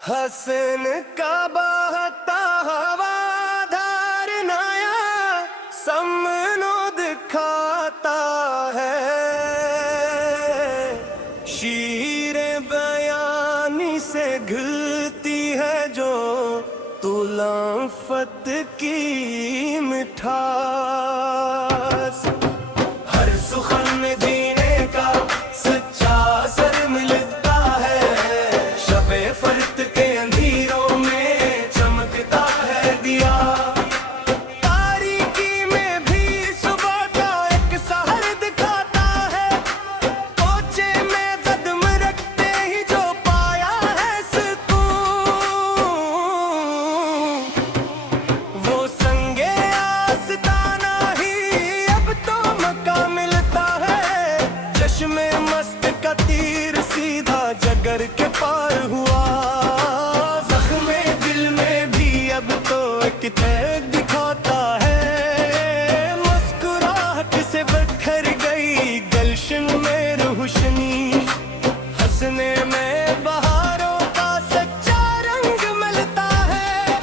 हसन का बहता हवा धारनाया समनो दिखाता है। शीरे बयानी से घुलती है जो तुलाफत की मिठास। हर सुखन में जीने का सच्चा असर मिलता है। शबे फर्त के अंधेरों में चमकता है दिया। तारीकी में भी सुबह का एक सहर दिखाता है। कोचे में कदम रखते ही जो पाया है सुकून, वो संगे आस्ताना ही अब तो मक्का मिलता है। चश्मे मस्त का तीर सीधा जगर के पार हुआ। जख्मे दिल में भी अब तो एक तैग दिखाता है। मुस्कुराहट से बखर गई गलशन में रोशनी। हंसने में बहारों का सच्चा रंग मिलता है।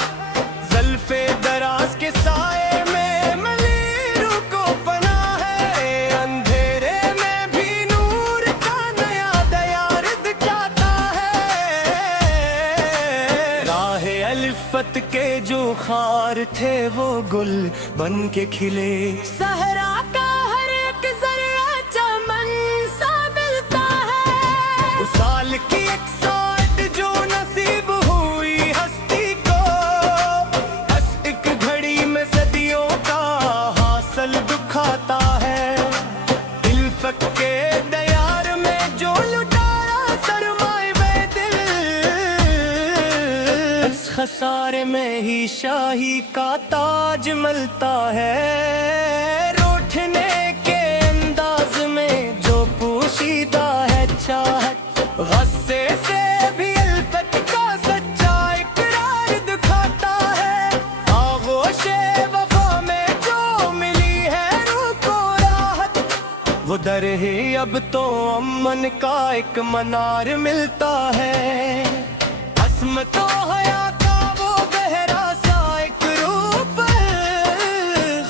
ज़ल्फ़े दराज के साए में मिली रूह को पनाह है। अंधेरे में भी नूर का नया दयार दिखाता है। राहे अल्फत के जो खार थे वो गुल बन के खिले। सहरा का हर एक जर्रा चमन सा मिलता है। उस साल की 108 जो नसीब हुई हस्ती को, बस एक घड़ी में सदियों का हासिल दुखाता है। इल्फत के दयार में जो लुटाया सरमाए वे दिल, इस खसारे में ही शाही का ताज मिलता है। रोठने के अंदाज में जो पोशीदा है चाहत, गुस्से से भी अल्फत का सच्चा इकरार दिखाता है। आगोशे वफा में जो मिली है रूह को राहत, वो दर ही अब तो अमन का एक मनार मिलता है। अस्म तो हया का वो गहरा सा एक रूप,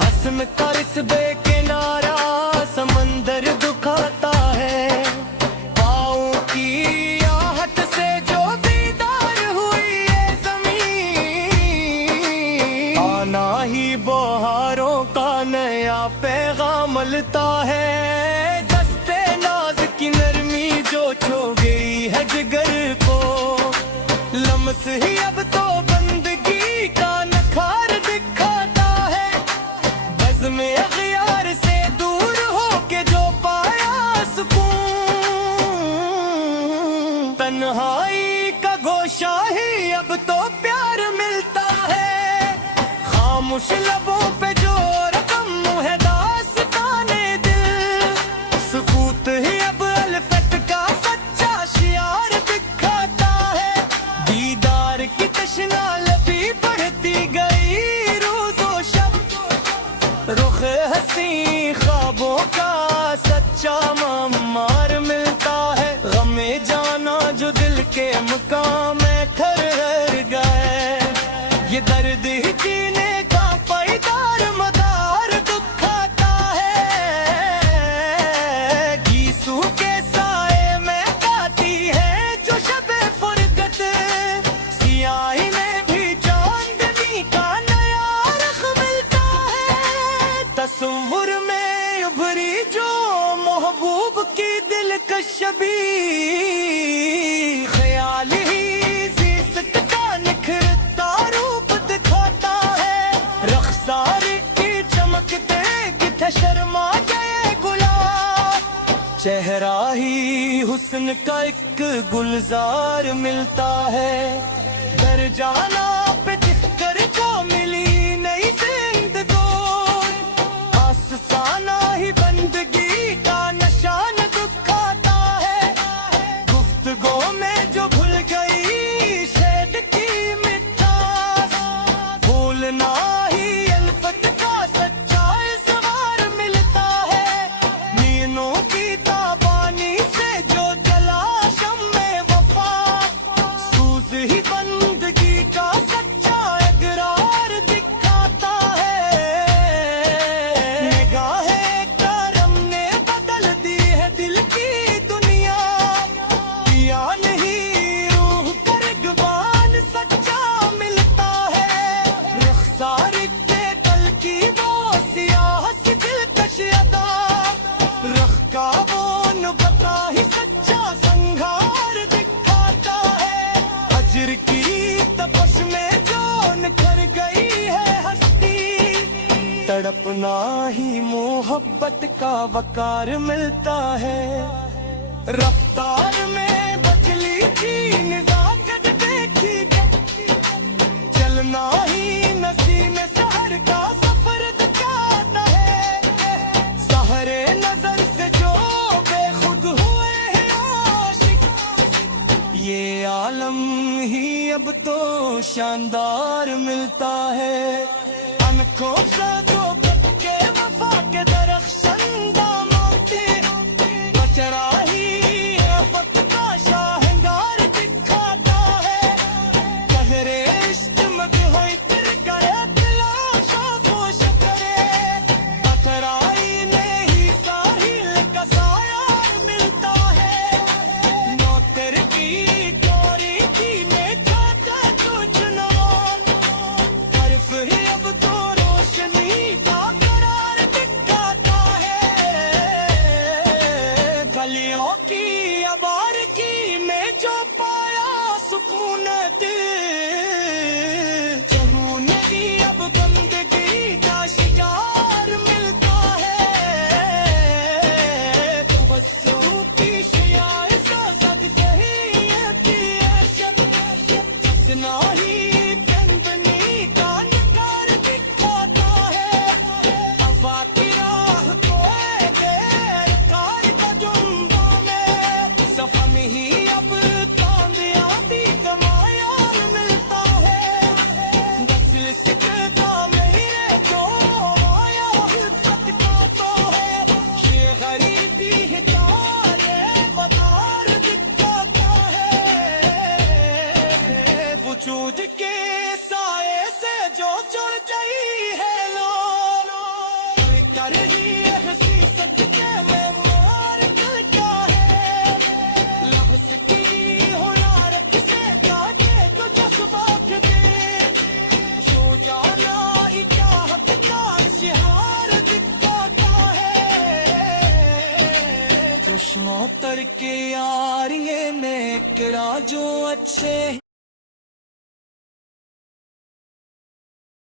हस्म का इस बेकिनारा समंदर दुखाता है। पाँव की आहट से जो दीदार हुई ये ज़मीन, आना ही बहारों का नया पैगाम मिलता है। दस्ते नाज की नरमी जो छो गई है जिगर को, लम्स ही अब तो बंदगी का नखार दिखाता है। बज़्म अग़यार से दूर हो के जो पाया सुकून, तन्हाई का गोशा ही अब तो प्यार मिलता है। खामोश लबों पे जो रकम है दास्ताने दिल, सुकूत ही अब अल्फत का सच्चा शियार दिखाता है। दीदार की तशना लबी बढ़ती गई रोज़ो शब, रुख हसी ख्वाबों का सच्चा मार मिलता है। गमे जाना जो दिल के मकाम में ठहर गए, ये दर्द ही जीने का पायदार मदार दुखाता है। गीसू के साए में गाती है जो शबे फुरकत, सियाही में भी चांदनी का नया रख मिलता है। तस्वुर में उभरी जो महबूब की दिलकश छवि, ख्याल ही ज़िस्त का निखरता रूप दिखाता है। रख्सार की चमकते गिथे शर्मा गए गुलाब, चेहरा ही हुस्न का एक गुलजार मिलता है। दर जाना पे दिखकर जो मिली नई जिंदगी, आसाना ही बंदगी का निशान दुखाता है। गुफ्तगू में जो भूल गई शहद की मिठास, भूलना ही अल्फत का सच्चा इज़हार मिलता है। मीनों की ताबानी से जो जला शम्मे वफा, सूज ही बन जिक्र की तपस में जो निखर गई है हस्ती, तड़पना ही मोहब्बत का वकार मिलता है। रफ्तार में बदली थी निज़ाकत देखी, चलना ही नसीम सहर का सफर दिखाता है। सहरे नजर से जो बेखुद हुए हैं आशिक, ये आलम ही अब तो शानदार मिलता है। अनखों से दो के वफा के दरख्शंदा मोती, बचरा ही आफत का शाहंगार दिखाता है। कहरे इश्क में भी होई तिर करे दिलाशा खुश करे, अतराई में ही साहिल का साया मिलता है। नौतर की गोरी की में खाता तुझ नवान, तरफ ही अब तो रोशनी का करार दिखाता है। गलियों की अबार की में जो पाया सुकून जुनून की अब गंदगी का शिकार मिलता है। तबस्सुम की शियार सा सदके ही की ऐशत, हंसना ही कंबनी का निखार दिखाता है। हवा की राह को गैर कार का जुम्बा में, सफम ही अब कामयाबी का मायार मिलता है। नस्ल सिकता में ही जो माया हिफ्फत का तो है, ये गरीबी है काले मदार दिखाता है। वजूद के साए से जो जुड़ गई है लो, कर ही हंसी सच्चे में मार दिल क्या है। लफ्ज़ की हुनारत से काटे तो जज्बा के दे, सो जाना ही चाहत का इश्तिहार दिखाता है। चश्मों तर के यारिये में इकरा जो अच्छे